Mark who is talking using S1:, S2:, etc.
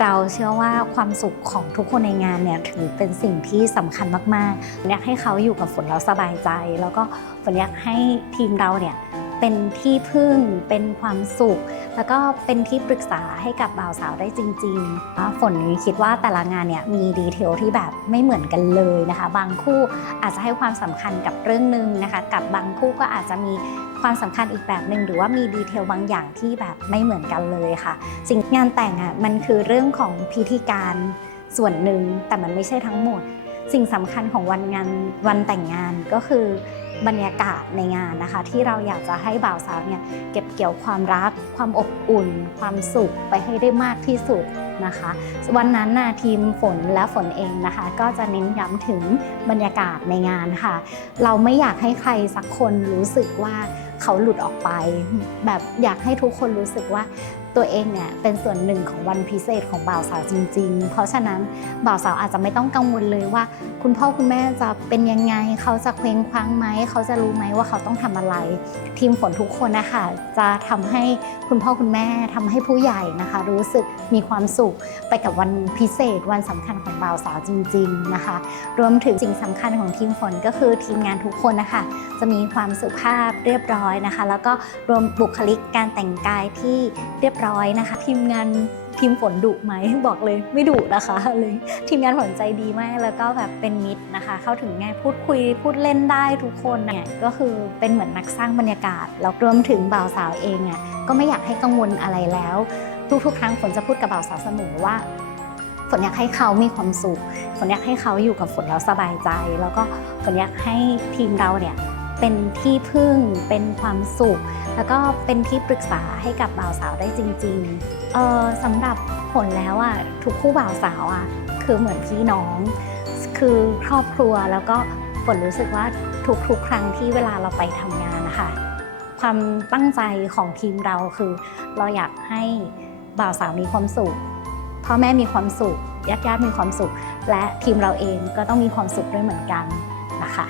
S1: เราเชื่อว่าความสุขของทุกคนในงานเนี่ยถือเป็นสิ่งที่สำคัญมากๆอยากให้เขาอยู่กับฝนแล้วสบายใจ แล้วก็ฝนอยากให้ทีมเราเนี่ย เป็นที่พึ่งเป็นความสุข แล้วก็เป็นที่ปรึกษาให้กับบ่าวสาวได้จริงๆฝนคิดว่าแต่ละงานเนี่ยมีดีเทลที่แบบไม่เหมือนกันเลยนะคะ บางคู่อาจจะให้ความสำคัญกับเรื่องหนึ่งนะคะ กับบางคู่ก็อาจจะมีความสำคัญอีกแบบหนึ่งหรือว่ามีดีเทลบางอย่างที่แบบไม่เหมือนกันเลยค่ะ สิ่งงานแต่งอะมันคือเรื่องของพิธีการส่วนหนึ่งแต่มันไม่ใช่ทั้งหมด สิ่งสำคัญของวันงานวันแต่งงานก็คือ บรรยากาศในงานนะคะ ที่เราอยากจะให้บ่าวสาวเนี่ยเก็บเกี่ยวความรัก ความอบอุ่น ความสุขไปให้ได้มากที่สุดนะคะ วันนั้นนะทีมฝนและฝนเองนะคะ ก็จะเน้นย้ำถึงบรรยากาศในงานค่ะ เราไม่อยากให้ใครสักคนรู้สึกว่าเขาหลุดออกไป แบบอยากให้ทุกคนรู้สึกว่า ตัวเองเนี่ยเป็นส่วนหนึ่งของวันพิเศษของบ่าวสาวจริง ๆ เพราะฉะนั้นบ่าวสาวอาจจะไม่ต้องกังวลเลยว่า คุณพ่อคุณแม่จะเป็นยังไง เขาจะเคว้งคว้างไหม เขาจะรู้ไหมว่าเขาต้องทำอะไร ทีมฝนทุกคนนะคะจะทำให้คุณพ่อคุณแม่ทำให้ผู้ใหญ่นะคะ รู้สึกมีความสุขไปกับวันพิเศษวันสำคัญของบ่าวสาวจริง ๆนะคะ รวมถึงสิ่งสำคัญของทีมฝนก็คือทีมงานทุกคนนะคะจะมีความสุภาพเรียบร้อยนะคะ แล้วก็รวมบุคลิกการแต่งกายที่เรียบร้อยนะคะ ทีมงานทีมฝนดุไหมบอกเลยไม่ดุนะคะเลยทีมงานฝนใจดีมากแล้วก็แบบเป็นมิตรนะคะ เข้าถึงง่ายพูดคุยพูดเล่นได้ทุกคนเนี่ยก็คือเป็นเหมือนนักสร้างบรรยากาศแล้วรวมถึงบ่าวสาวเองอะก็ไม่อยากให้กังวลอะไรแล้ว ทุกๆครั้งฝนจะพูดกับบ่าวสาวเสมอว่าฝนอยากให้เขามีความสุขฝนอยากให้เขาอยู่กับฝนแล้วสบายใจ แล้วก็ฝนอยากให้ทีมเราเนี่ย เป็นที่พึ่ง เป็นความสุข แล้วก็เป็นที่ปรึกษาให้กับบ่าวสาวได้จริงๆเออสำหรับผลแล้วอะทุกคู่บ่าวสาวอะคือเหมือนพี่น้อง คือครอบครัวแล้วก็ฝนรู้สึกว่าทุกๆ ครั้งที่เวลาเราไปทำงานนะคะความตั้งใจของทีมเราคือ เราอยากให้บ่าวสาวมีความสุขพ่อแม่มีความสุขญาติญาติๆมีความสุข และทีมเราเองก็ต้องมีความสุขด้วยเหมือนกันนะคะ